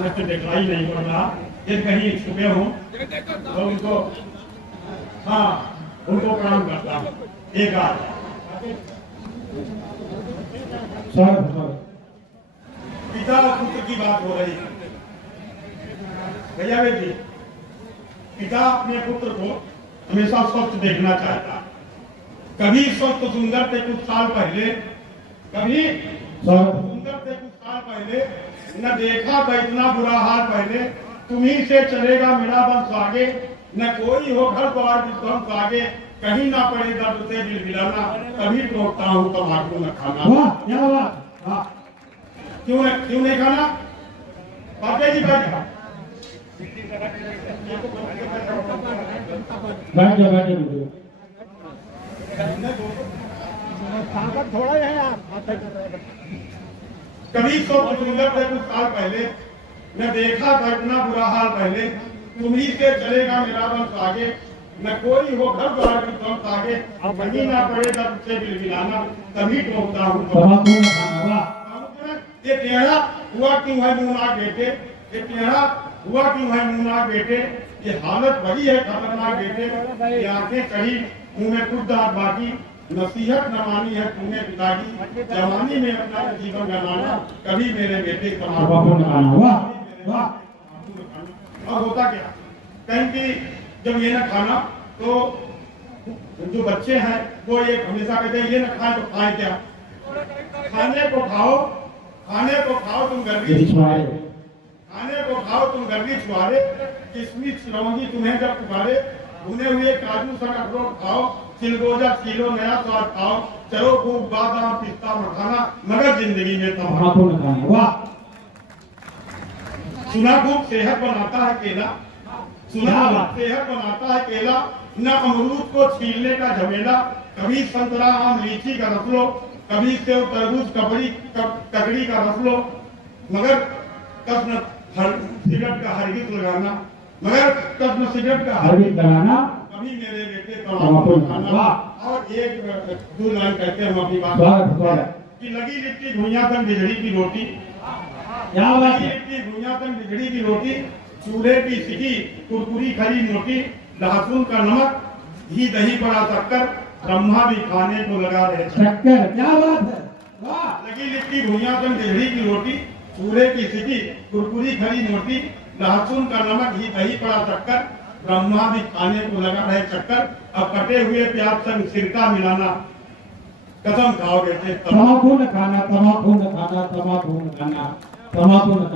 मुझसे दिखाई नहीं पड़ रहा, ये कहीं छुपे हों तो उनको, हाँ उनको प्रणाम करता हूँ। एक बार पिता और पुत्र की बात हो रही है। भैया बेटी, पिता अपने पुत्र को हमेशा स्वस्थ देखना चाहता। कभी स्वस्थ सुंदर थे कुछ साल पहले, कभी सुंदर थे कुछ साल पहले, न देखा था इतना बुरा हाल पहले। तुम्ही से चलेगा मेरा वंश आगे, न कोई हो घर द्वार विध्वंस आगे। कहीं ना पड़े दर्द से बिलबिलाना, तभी टोकता हूँ तम्बाकू न खाना। क्या बात, क्यों नहीं खाना? बाबे जी बैठ जाओ। थोड़ा है यार। कभी तो सुंदर थे कुछ साल पहले, न देखा था इतना बुरा हाल पहले। तुम्ही से चलेगा मेरा वंश आगे, न कोई हो घर द्वार विध्वंस आगे। कहीं ना पड़े दर्द से बिलबिलाना, तभी टोकता हूँ। ये टेढ़ा हुआ क्यों है मुन्नाक बेटे, ये टेढ़ा हुआ क्यों है मुन्नाक बेटे। ये हालत वही है खतरनाक बेटे, ये आंखें कही मुंह में कुछ दांत बाकी। नसीहत न मानी है तूने पिता की, जवानी में अपना जीवन गंवाना, कभी मेरे बेटे तम्बाकू न खाना। अब होता क्या, कहीं कि जब ये न खाना तो जो बच्चे हैं वो ये हमेशा कहते हैं ये न खाए तो खाए क्या। खाने को खाओ, खाने को खाओ तुम गर्मी छुआरे, खाने को खाओ तुम गर्मी छुआरे। किशमिश चिरौंजी तुम्हें जब पुकारे, भुने हुए काजू सर अखरोट खाओ। चिलगोजा किलो नया स्वाद खाओ, चलो खूब बादाम पिस्ता मखाना, मगर जिंदगी में तम्बाकू न खाना। वाह, सुना खूब सेहत बनाता है केला, सुना सेहत बनाता है केला। न अमरूद को छीलने का झमेला, कभी संतरा आम लीची का रस लो, कभी सेव तरबूज ककड़ी का रस लो। मगर कसम सिगरेट का हरगिज लगाना, मगर कसम सिगरेट का हरगिज लगाना, कभी मेरे बेटे तम्बाकू न खाना। और एक दो लाइन कहते हैं हम अपनी बात कि लगी लिट्टी भुइयां तक बिजड़ी की रोटी, लगी लिट्टी भुइयां तक बिजड़ी की रोटी। चूल्हे की सिकी कुरकुरी खरी मोटी, लहसुन का नमक घी दही बड़ा शक्कर, ब्रह्मा भी खाने को लगा रहे शक्कर। क्या बात है, वाह। लगी लिट्टी भुइयां तक बिजड़ी की रोटी, चूल्हे की सिकी कुरकुरी खरी मोटी, लहसुन का नमक घी दही बड़ा शक्कर, ब्रह्मा भी खाने को लगा रहे चक्कर। अब कटे हुए प्याज संग सिरका मिलाना, कसम खाओ बेटे तम्बाकू न खाना, तम्बाकू न खाना, तम्बाकू न खाना, तम्बाकू न खाना।